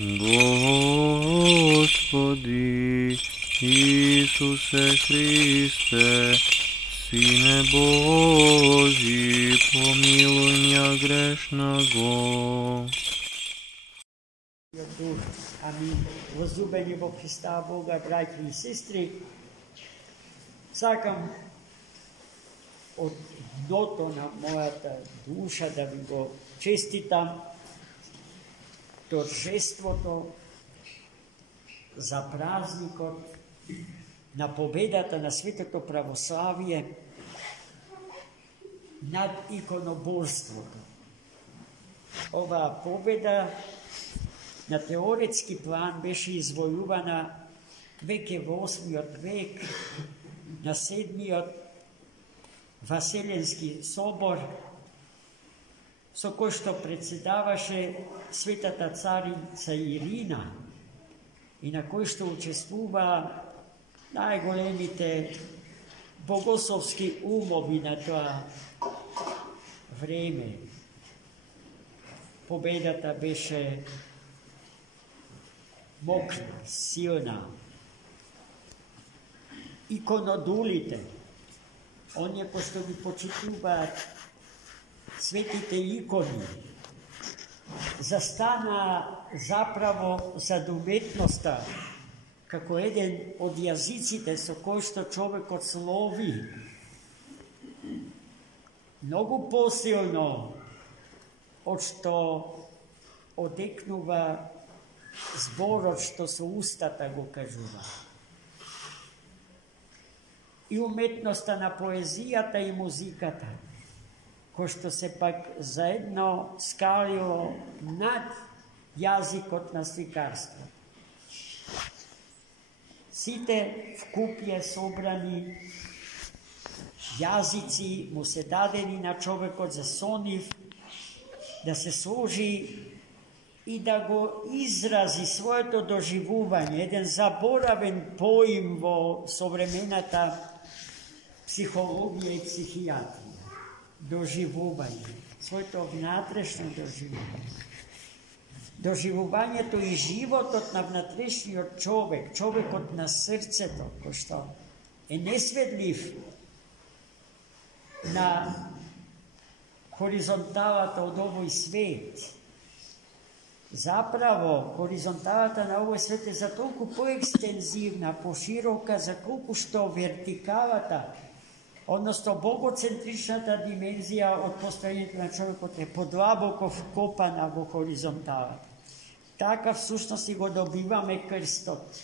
Господи Исусе Христе, Сине Божий, помилуй меня грешного. Амин. Возлюбени во Христа Бога, братья и сестры, сакам от дното на моята душа да ви го честитам торжеството за празникот на победата на светото православие над иконоборството. Оваа победа на теоретски план беше извојувана веќе во 8 век на 7 Васеленски собор, со кој што председаваше светата царица Ирина и на кој што учествува најголемите богословски умови на тоа време. Победата беше мокна, силна. Иконодулите, оние кои што ги почитуваат светите икони, застана заправо за уметноста како еден од јазиците со кој што човекот слови. Многу посилно од што одекнува зборот што со устата го кажува. И уметноста на поезијата и музиката, кој што се пак заедно скалило над јазикот на сликарство. Сите вкупје собрани јазици му се дадени на човекот за со нив да се сложи и да го изрази своето доживување, еден заборавен поим во современата психологија и психијатрија. Доживување, своето внатрешно доживување. Доживувањето и животот на внатрешниот човек, човекот на срцето, кој што е несведлив на хоризонталата од овој свет. Заправо, хоризонталата на овој свет е за толку поекстензивна, поширока, за колку што вертикалата, односно богоцентричната димензија од постојањето на човекот е подлабоко вкопана во хоризонталата. Така всушност и го добиваме крстот.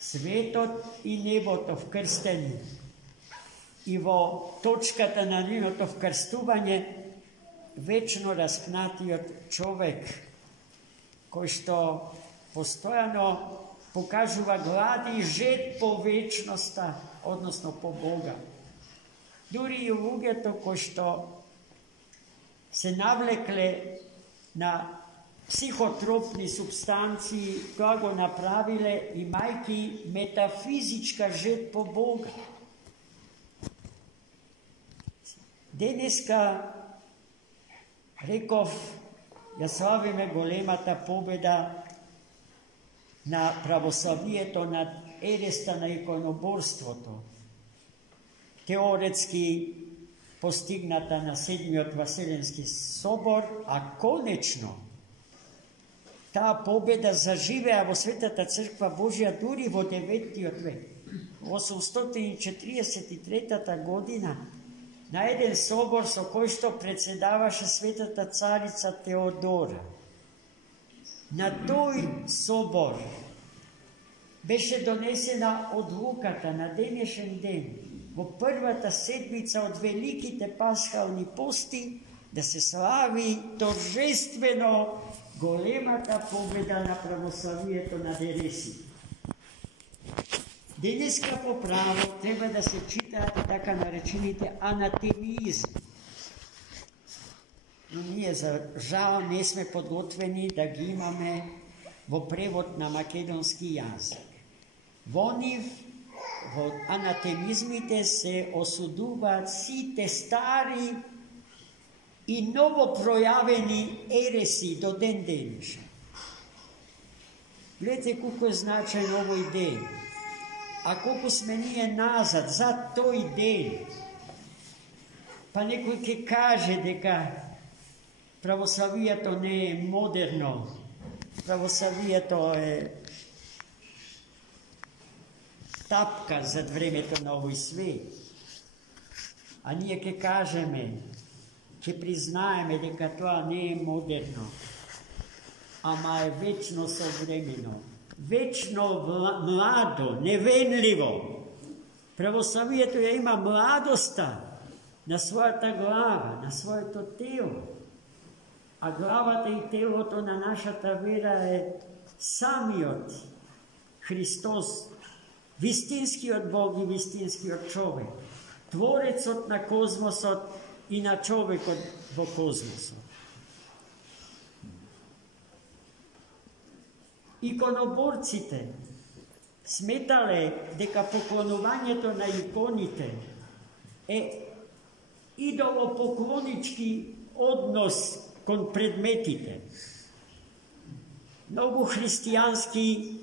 Светот и небото вкрстени. И во точката на нивното вкрстување вечно распнатиот човек, кој што постојано покажува глад и жед по вечноста, односно по Бога. Дури и луѓето кои што се навлекле на психотропни субстанции, тоа го направиле имајки метафизичка жед по Бога. Денеска, реков, ја славиме големата победа на православието над ереста на иконоборството, теоретски постигната на 7 Васеленски собор, а конечно таа победа заживеа во Светата Црква Божја дури во 9 век. Во 843 година на еден собор со кој што председаваше светата царица Теодора. На тој собор беше донесена одлуката на денешен ден, во првата седмица од великите пасхални пости, да се слави торжествено големата победа на православието над ересите. Денеска по право треба да се читаат така наречените анатемизми. Но ние за жал не сме подготвени да ги имаме во превод на македонски јазик. Во нив, во анатемизмите се осудуваат сите стари и ново пројавени ереси до ден денешен. Gledajte koliko je značajno ovoj dej. A koliko sme nije nazad za toj dej. Pa nekoj ki kaže, deka pravoslavije to ne je moderno. Pravoslavije to je tapka za vreme to na ovoj svet. A nije ki kažeme, ki priznajeme, deka to ne je moderno. Ama je večno sovremeno. Večno mlado, nevenljivo. Pravoslavije to je ima mladosta na svoja ta glava, na svoje to telo. A glava i telo to na naša ta vera je sami od Hristos, vistinski od Bog i vistinski od čovek. Tvorec od na kozmos od i na čovek od vo kozmosu. Ikonoborcite smetale deka poklonovanje to na ikonite idolopoklonički odnos kon predmetite. Mnogo hristijanski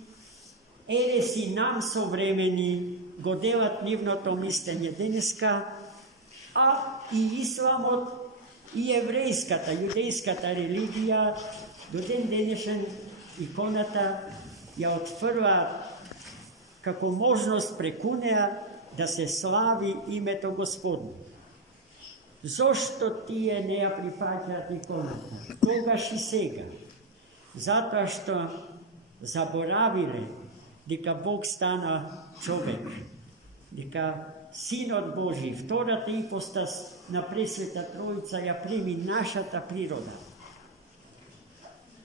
eresi nam sovremeni go delat nivno to mišljenje deneska, a i islamot i jevrejskata, judejskata religija do den denešen ikonata je otvrla kako možnost prekunea da se slavi ime to Gospodnje. Zašto ti je ne pripađati ikonata? Kogaš i sega? Zato što zaboravile deka Bog stana čovek, deka Sin od Božji, vtorata ipostas na presveta Trojica ja primi naša ta priroda.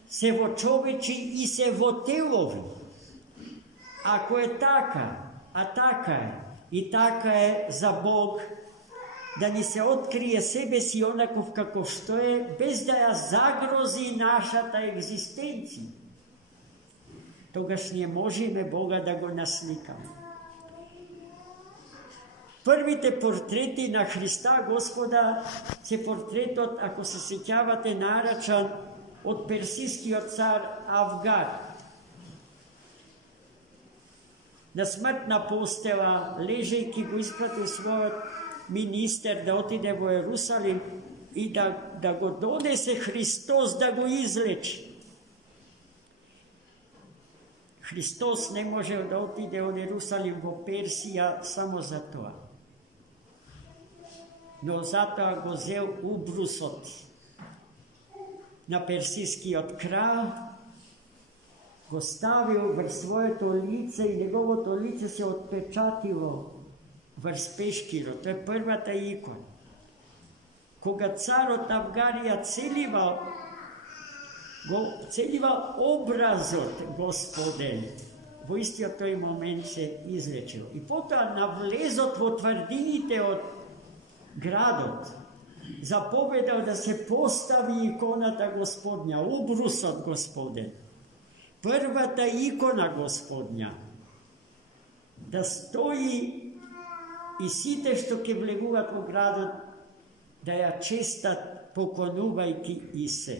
Se vo čoveči i se vo telovi. Ako je taka, a taka je, i taka je za Bog, da ni se otkrije sebe si onakov kako što je, bez da ja zagrozi naša ta egzistencija. Togaš nije možeme Boga da go naslikamo. Prvite portreti na Hrista Gospoda se portretot, ako se sjećavate, naračan od persijski od car Avgar. Na smrtna postela ležejki go ispratio svoj minister da otide u Jerusalim i da go donese Hristos da go izleči. Hristos ne može da otide od Jerusalim u Persija samo za to. No zato go zel ubrusot na persijski od kralj, go stavio v svoje to lice i njegovo to lice se otpečatilo v speškilo. To je prva ta ikona. Koga car od Avgarija celiva obrazot Gospoden, v isti od toj moment se izlečilo. I potom navlezot v tvrdinite od gradot, zapovedal da se postavi ikonata Gospodnja, ubrusot Gospoden. Prva ta ikona Gospodnja, da stoji i site što ke vleguvat u gradu, da ja čestat pokonuvajki i se.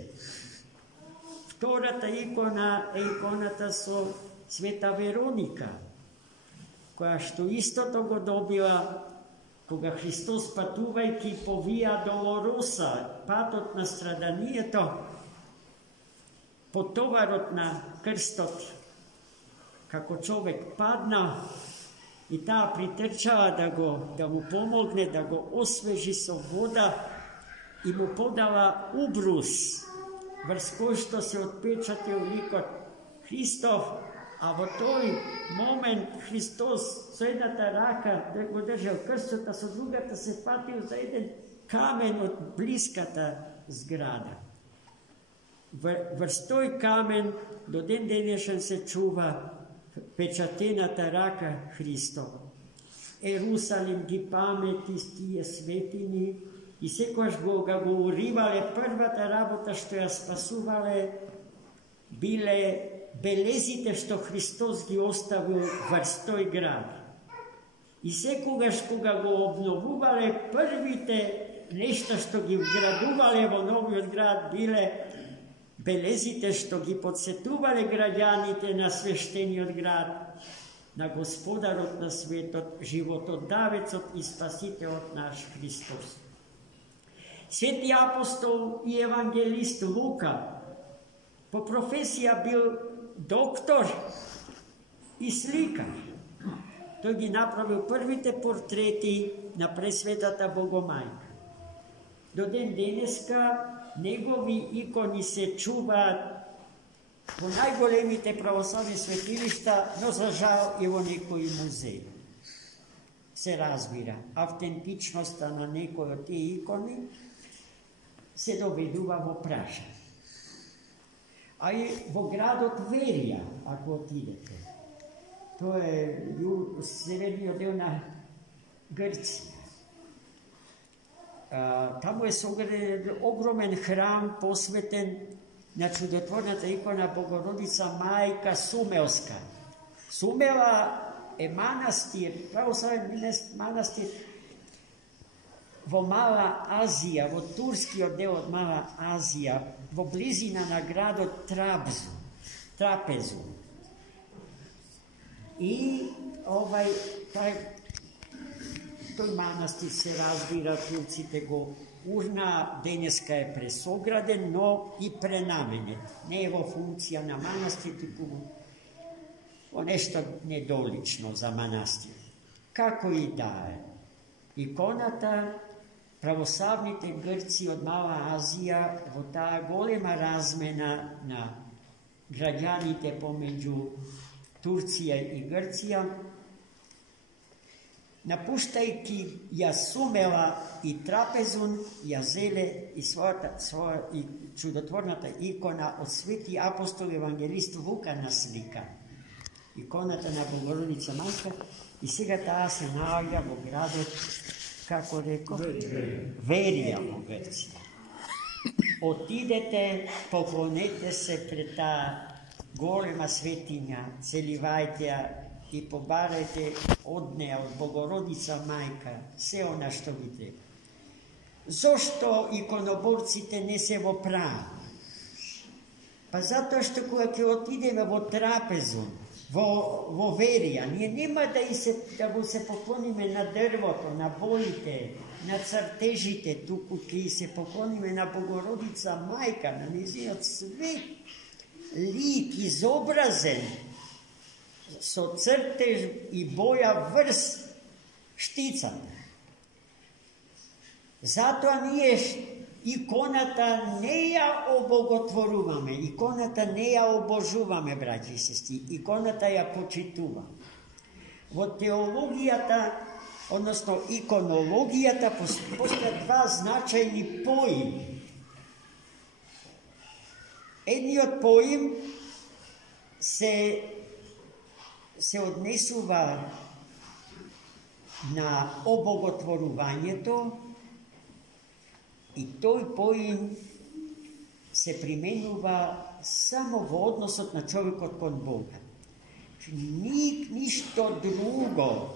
Vtora ta ikona je ikonata so Sveta Veronika, koja što isto togo dobila, koga Hristos patuvajki povija dolorosa, patot na stradanijeto, potovarot na krstot, kako čovek padna i ta pritrčava da mu pomogne, da go osveži so voda i mu podala ubrus, vrsko što se otpečatio likot Hristov, a v toj moment Hristos so jedna ta raka, da go držal krsto, ta so drugata se patio za jedan kamen od bliskata zgrada. Vrstoj kamen do den denješen se čuva pečatena ta raka Hristova. Jerusalim gi pameti stije svetini i sekoš ga govorivale prva ta rabota što ja spasuvale bile belezite što Hristos gi ostavio vrstoj grad. I sekogaš koga go obnovuvale prvite nešto što gi vgraduvale vo novi od grad bile белезите што ги подсетувале граѓаните на свештениот град, на Господарот на светот, животодавецот и спасителот наш Христос. Свети апостол и евангелист Лука по професија бил доктор и сликар. Тој ги направил првите портрети на Пресветата Богомајка. До ден денеска негови икони се чуваат во најголемите православни светилишта, но за жал и во некои музеи. Се разбира, автентичноста на некои од тие икони се доведува во прашање. А и во градот Верија, ако отидете, тоа е северниот дел на Грција. Таму е сограден огромен храм посветен на чудотворната икона Богородица Мајка Сумелска. Сумела е манастир, православен манастир во Мала Азија, во турскиот дел од Мала Азија, во близина на градот Трапезу. И тој манастир се разбира, турците го урна, денеска е пресограден, но и пренаменет. Не е во функција на манастир, туку во нешто недолично за манастир. Како и да е, иконата православните грци од Мала Азија во таа голема размена на граѓаните помеѓу Турција и Грција, напуштајќи ја Сумела и Трапезун, ја зеле и и чудотворната икона од свети апостол евангелист Лука наслика. Иконата на Богородица Мајка, и сега таа се наоѓа во градот, како реков, Верија во Грција. Отидете, поклонете се пред таа голема светиња, целивајте ја и побарајте од неа, од Богородица Мајка, се она што ви треба. Зошто иконоборците не се во право? Па затоа што кога ќе отидеме во Трапезу, во Верија, ние нема да го се поклониме на дрвото, на боите, на цртежите, туку ќе се поклониме на Богородица Мајка, на нејзиниот свет лик изобразен со цртеж и боја врз штицата. Затоа ние иконата не ја обоготворуваме, иконата не ја обожуваме, браќи и сестри, иконата ја почитуваме. Во теологијата, односно иконологијата, постојат два значајни поими. Едниот поим се однесува на обоготворувањето, и тој поим се применува само во односот на човекот кон Бога. Ништо друго,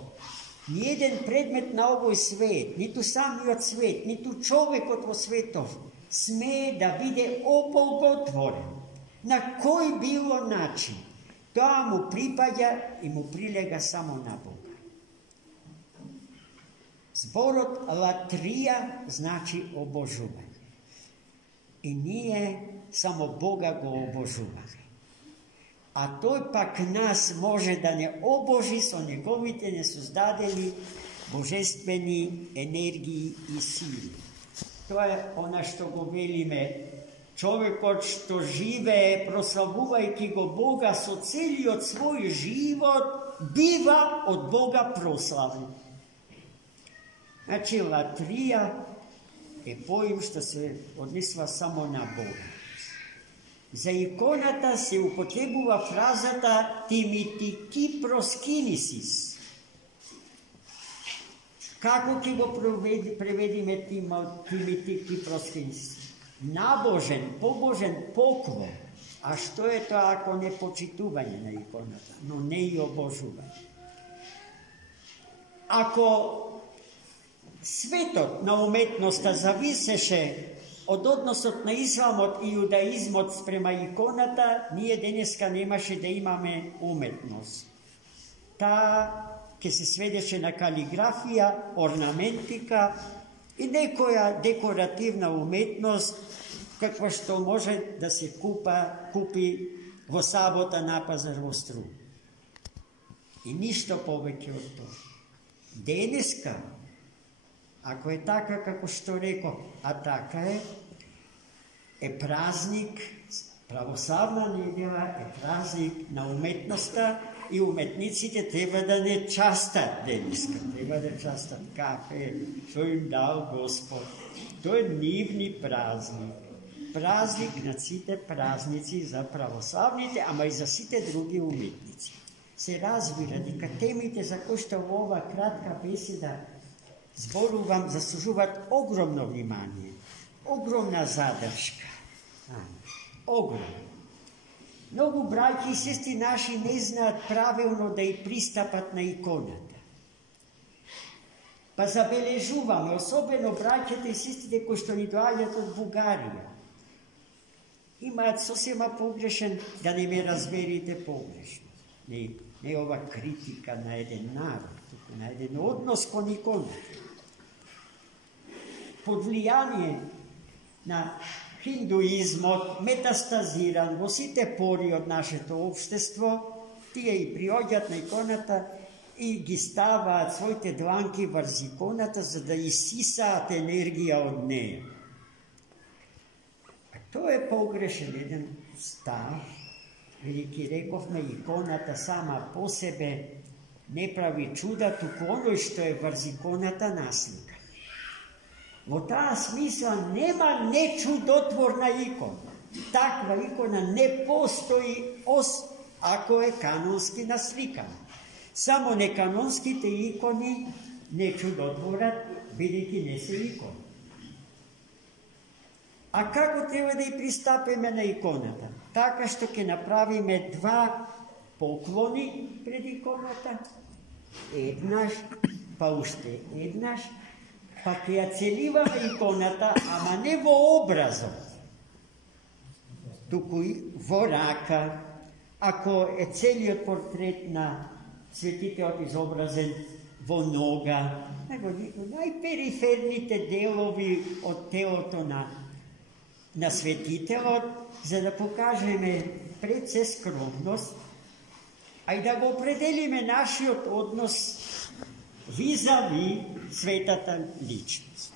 ниеден предмет на овој свет, ниту самиот свет, ниту човекот во светов смее да биде обоготворен. На кој било начин, тоа му припаѓа и му прилега само на Бога. Зборот латрија значи обожување. И ние само Бога го обожуваме. А тој пак нас може да не обожи со неговите несоздадени божествени енергии и сили. Тоа е она што го велиме, човекот што живее прославувајќи го Бога со целиот свој живот, бива од Бога прославен. Значи, латрија е поим што се однесува само на Бога. За иконата се употребува фразата «Тимити проскинисис». Како ќе го преведиме «Тимити проскинисис»? Набожен, побожен поклон. А што е тоа ако не почитување на иконата, но не и обожување? Ако светот на уметноста зависеше од односот на исламот и јудаизмот спрема иконата, ние денеска немаше да имаме уметност. Таа ќе се сведеше на калиграфија, орнаментика и некоја декоративна уметност, каква што може да се купи во сабота на пазар во Струм. И ништо повеќе од тоа. Денеска, ако е така како што реков, а така е празник, православна недела е празник на уметноста и уметниците треба да не частат денеска, треба да частат кафе, што им дал Господ. Тоа е нивни празник. Празник на сите празници за православните, ама и за сите други уметници. Се разбира дека темите за кои што во ова кратка беседа зборувам заслужуваат огромно внимание, огромна задршка. Огромно. Многу браќи и сестри наши не знаат правилно да и пристапат на иконата. Па забележуваме, особено браќата и сестрите кои што ни доаѓаат од Бугарија. Имаат сосема погрешен, да не ме разберите погрешно. Не ова критика на еден народ, туку на еден однос кон иконата. Под влијание на хиндуизмот, метастазиран во сите пори од нашето општество, тие и приоѓат на иконата и ги ставаат своите дланки врз иконата за да исисаат енергија од неја. А тоа е погрешен еден став, велики рековме, иконата сама по себе не прави чуда, туку оној што е врз иконата наслика. Во таа смисла нема нечудотворна икона. Таква икона не постои ако е канонски насликана. Само неканонските икони не чудотворат, бидејќи не се икони. А како треба да и пристапиме на иконата? Така што ќе направиме два поклони пред иконата, еднаш, па уште еднаш, па ќе ја целиваме иконата, ама не во образот, туку и во рака. Ако е целиот портрет на светителот изобразен во нога, него најпериферните делови од телото на светителот, за да покажеме пред се скромност, а и да го определиме нашиот однос визави светата личност.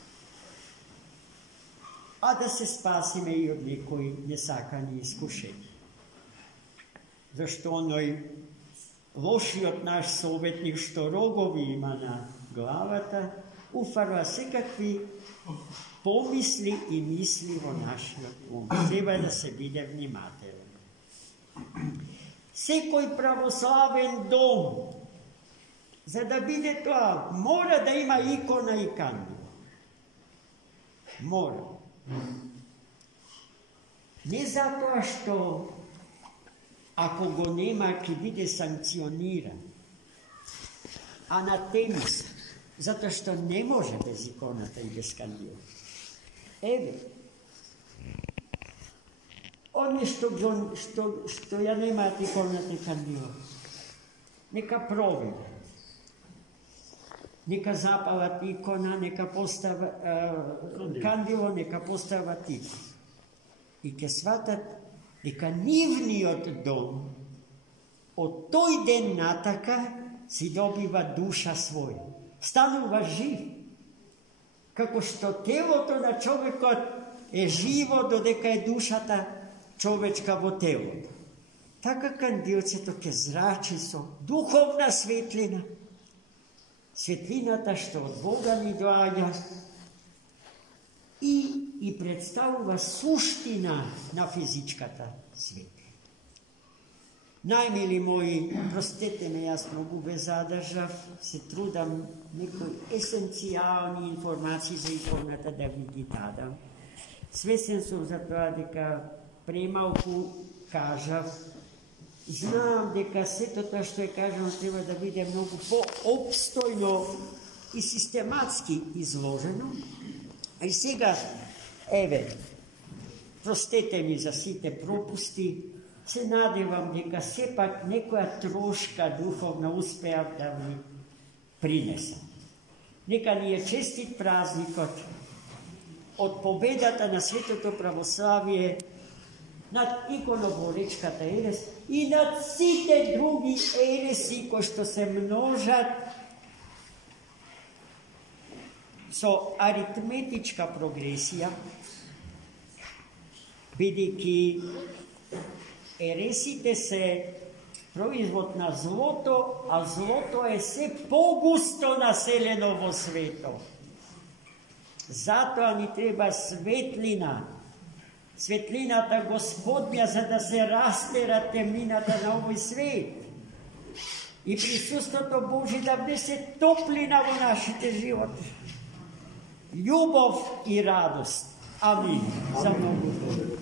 А да се спасиме и од некои несакани искушени. Зашто оној лошиот наш советник што рогови има на главата, уфарва секакви помисли и мисли во нашиот ум. Треба да се биде внимателен. Секој православен дом, за да биде тоа, мора да има икона и кандила. Мора. Не затоа што ако го нема ќе биде санкциониран, а на темис, затоа што не може без иконата и без кандила. Еве, они што ја немаат иконата и кандила, нека проверат. Нека запалат икона, нека постават кандило, нека постават икона. И ќе сватат дека нивниот дом од тој ден натака си добива душа своја. Станува жив. Како што телото на човекот е живо додека е душата човечка во телото. Така кандилцето ќе зрачи со духовна светлина. Светлината што од Бога ни доаѓа и представува суштина на физичката светлина. Најмили мои, простете ме, јас многу ве задржав, се трудам некои есенцијални информации за иконата да ви ги дадам. Свесен сум за тоа дека премалку кажав. Знам дека сето тоа што е кажано треба да биде многу поопстојно и систематски изложено. И сега Еве, простете ми за сите пропусти, се надевам дека сепак некоја трошка духовна успеав да ви принесам. Нека ни е честит празникот од победата на Светото православие над иконоборечката ерес и над сите други ереси кои што се множат со аритметичка прогресија, бидејќи ересите се производ на злото, а злото е се погусто населено во светот. Затоа ни треба светлина, светлината Господня, за да се растера темнината на овој свет. И присуството Божие да внесе топлина во нашите животи. Љубов и радост. Амин. За многу.